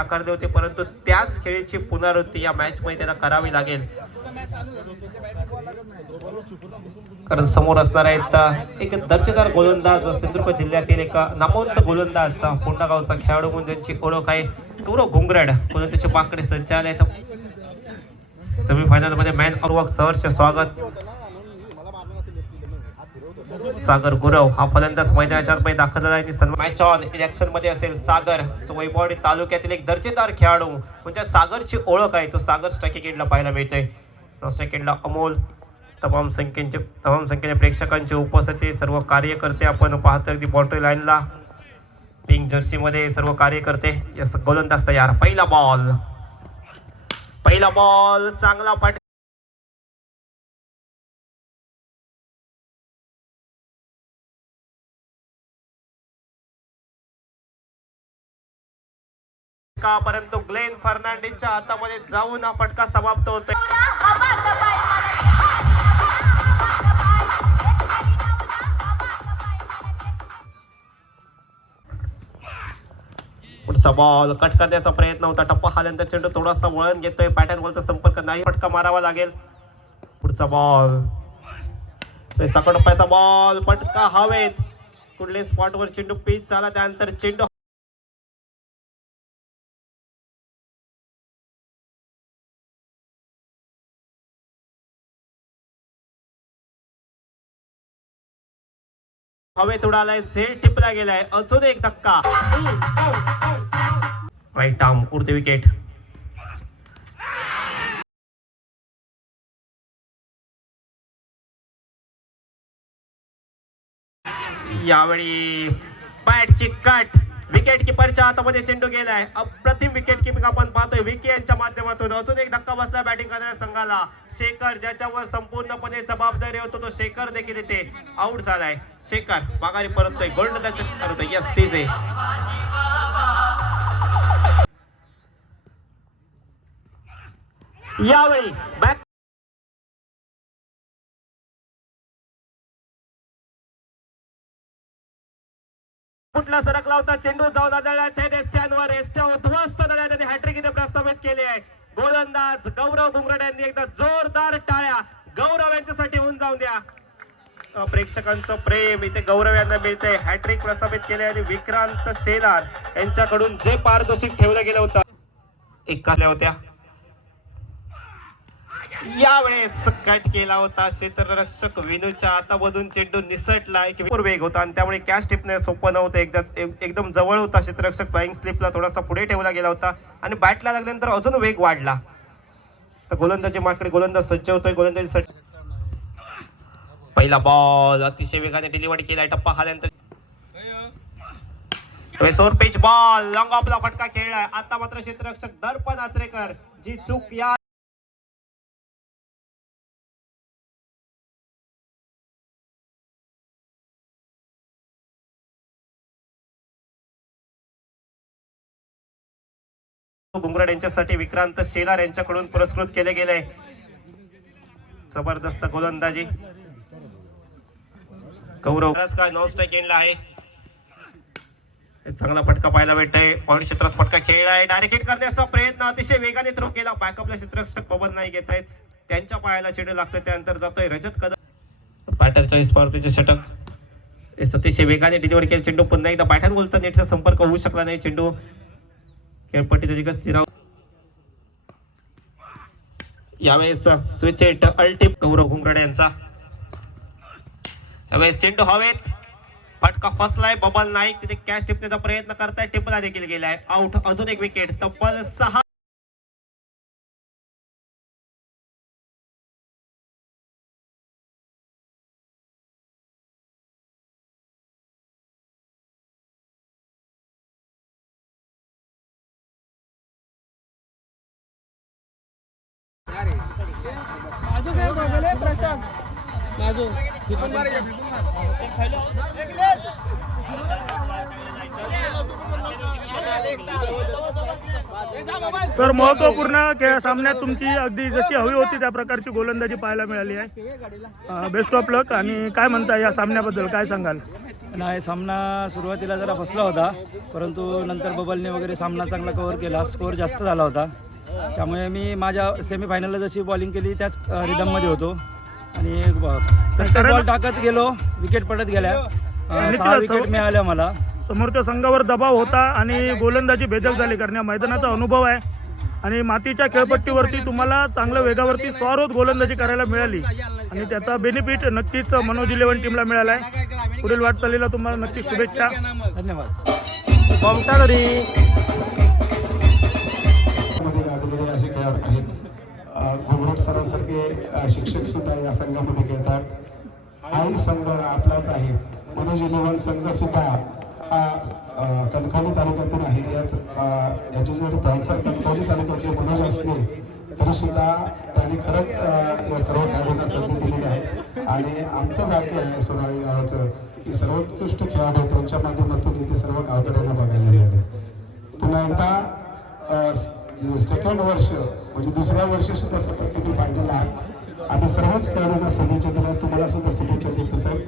आकार होते, परंतु त्याच खेळीची पुनरावृत्ती या मॅच मध्ये त्यांना करावी लागेल. कारण समोर असणार आहेत एक दर्जेदार गोलंदाज, सिंधुदुर्ग जिल्ह्यातील एक नामवंत गोलंदाज, पुंडा गावचा खेळाडू म्हणून ज्यांची ओळख आहे, गौरव घुंगरड म्हणून त्याचे पाकडे संचालय. सेमीफायनल मध्ये मॅन पूर्वक सहर्ष स्वागत. सागर गुरव हा फलंदाज मैदानाच्या आतमध्ये दाखल झाला आहे. मॅच ऑन इलेक्शन मध्ये असेल सागर, जो वैभववाडी तालुक्यातील एक दर्जेदार खेळाडू म्हणजे सागरची ओळख आहे, तो सागर स्ट्रायकिंग एंडला पाहायला मिळतोय. सेकंडला अमोल. तमाम संख्येने प्रेक्षकांची उपस्थिती, सर्व कार्यकर्ते आपण पाहतो अगदी बाउंड्री लाईनला पिंक जर्सी मध्ये सर्व कार्यकर्ते. यस, गोलंदाज तयार. पहिला बॉल चांगला फटका. परंतु ग्लेन फर्नांडिसच्या हातामध्ये जाऊन हा फटका समाप्त होतोय. पुढचा बॉल कट करण्याचा प्रयत्न होता. टप्पा आल्यानंतर चेंडू थोडासा वळण घेतोय. पॅटर्न बॉलचा संपर्क नाही, फटका मारावा लागेल. पुढचा बॉल टप्प्याचा बॉल, फटका हवेत. कुठल्या स्पॉटवर चेंडू पिच झाला, त्यानंतर चेंडू हवेत उडालाय, झेल टिपला गेलाय. अजून एक धक्का. राईट आर्म उडते विकेट. यावेळी बॅटची कट. विकेट किपरच्या हातामध्ये चेंडू गेलाय. अप्रतिम विकेट किपिंग आपण पाहतोय विकी यांच्या माध्यमातून. अजून एक धक्का बसला बॅटिंग करणाऱ्या संघाला. शेखर, ज्याच्यावर संपूर्णपणे जबाबदारी होतो, तो शेखर देखील इथे आउट झालाय. शेखर माघारी परततोय. गोलंदाजाचा शिकार होतोय. यस, टीज आहे. यावेळी बॅक कुठला सरकला होता, चेंडू जाऊन आदळला थेट एस्ट्यांवर. एस्ट्या उद्ध्वस्त झाल्या, त्यांनी हॅट्रिक इथे प्रस्थापित केली आहे. गोलंदाज गौरव घुंगरड यांनी एकदा जोरदार टाळ्या गौरव यांच्यासाठी होऊन जाऊन द्या. प्रेक्षकांचं प्रेम इथे गौरव यांना मिळते. हॅट्रिक प्रस्थापित केले आणि विक्रांत शेलार यांच्याकडून जे पारितोषिक ठेवलं गेलं होतं, एक काढल्या होत्या, यावेळेस कट केला होता. क्षेत्ररक्षक विनूच्या हातामधून चेंडू निसटला. वेग होता आणि त्यामुळे कॅच टिपणे सोपं नव्हतं. एकदम जवळ होता. क्षेत्ररक्षक फ्लाइंग स्लिपला थोडासा पुढे ठेवला गेला होता आणि बॅटला लागल्यानंतर अजून वेग वाढला. तर गोलंदाजी माकडे गोलंदाज सज्ज होतोय. गोलंदाजी पहिला बॉल अतिशय वेगाने डिलिव्हरी केलाय. टप्पा खाल्यानंतर सोर पिच बॉल लॉंग ऑफला फटका खेळलाय. आता मात्र क्षेत्ररक्षक दर्पण आचरेकर जी चूक या घुंगरड यांच्यासाठी विक्रांत शेलार यांच्याकडून पुरस्कृत केले गेले. जबरदस्त गोलंदाजी. गौरव काय नॉन स्ट्राइक एंडला आहे. चांगला फटका पाहायला भेटतोय. पॉइंट क्षेत्रात फटका खेळलाय. डायरेक्ट हिट करण्याचा प्रयत्न अतिशय वेगाने थ्रो केला. बॅकअपला क्षेत्ररक्षक बबन नाही घेत आहेत. त्यांच्या पायाला चेंडू लागतोय. त्यानंतर जातोय रजत कदम. बॅटरच्या स्पर्धेचे षटक अतिशय वेगाने डिलिव्हरी केले. चेंडू पुन्हा एकदा बॅटन बोलता नेटचा संपर्क होऊ शकला नाही. चेंडू यावेळेस स्विच हिट अल्टिप गौरव घुंगरड यांचा. यावेळेस चेंडू हवेत, फटका फसलाय. बबल नाईक तिथे कॅच टिपण्याचा प्रयत्न करताय. टिपला देखील गेलाय. आउट. अजून एक विकेट. तब्बल 6. तर महत्त्वपूर्ण सामन्यात तुमची अगदी जशी हवी होती त्या प्रकारची गोलंदाजी पाहायला मिळाली आहे. बेस्ट ऑफ लक. आणि काय म्हणता या सामन्याबद्दल काय सांगाल? नाही, सामना सुरुवातीला जरा फसला होता, परंतु नंतर बबलने वगैरे सामना चांगला कव्हर केला. स्कोअर जास्त झाला होता, त्यामुळे मी माझ्या सेमीफायनलला जशी बॉलिंग केली त्याच रिदममध्ये होतो आणि प्रत्येक बॉल टाकत गेलो. विकेट पडत गेल्या, 6 विकेट मिळाल्या मला. समोरच्या संघावर दबाव होता आणि गोलंदाजी भेदक झाली, कारण या मैदानाचा अनुभव आहे आणि मातीच्या खेळपट्टीवरती तुम्हाला चांगल्या वेगावरती स्वारोत गोलंदाजी करायला मिळाली आणि त्याचा बेनिफिट नक्कीच मनोज 11 टीमला मिळाला आहे. पुढील वाटचालीला तुम्हाला नक्कीच शुभेच्छा. धन्यवाद. गाजलेले असे खेळाडू आहेत. घुमरोट सरांसारखे शिक्षक सुद्धा या संघामध्ये खेळतात. हाही संघ आपलाच आहे. मनोज 11 संघ सुद्धा हा कणकवली तालुक्यातून आहे. याचे जर प्रॉन्सर कणकवली तालुक्याचे मनोज असले तरी सुद्धा त्यांनी खरंच या सर्व खेळाडूंना संधी दिलेली आहे आणि आमचं भाग्य आहे सोनाळी गावाचं की सर्वोत्कृष्ट खेळाडू त्यांच्या माध्यमातून इथे सर्व गावकऱ्यांना बघायला मिळाले. पुन्हा एकदा सेकंड वर्ष म्हणजे दुसऱ्या वर्षी सुद्धा सतत तुम्ही फायनल आहात. आम्ही सर्वच खेळाडूंना शुभेच्छा दिल्या. तुम्हाला सुद्धा शुभेच्छा देतो साहेब.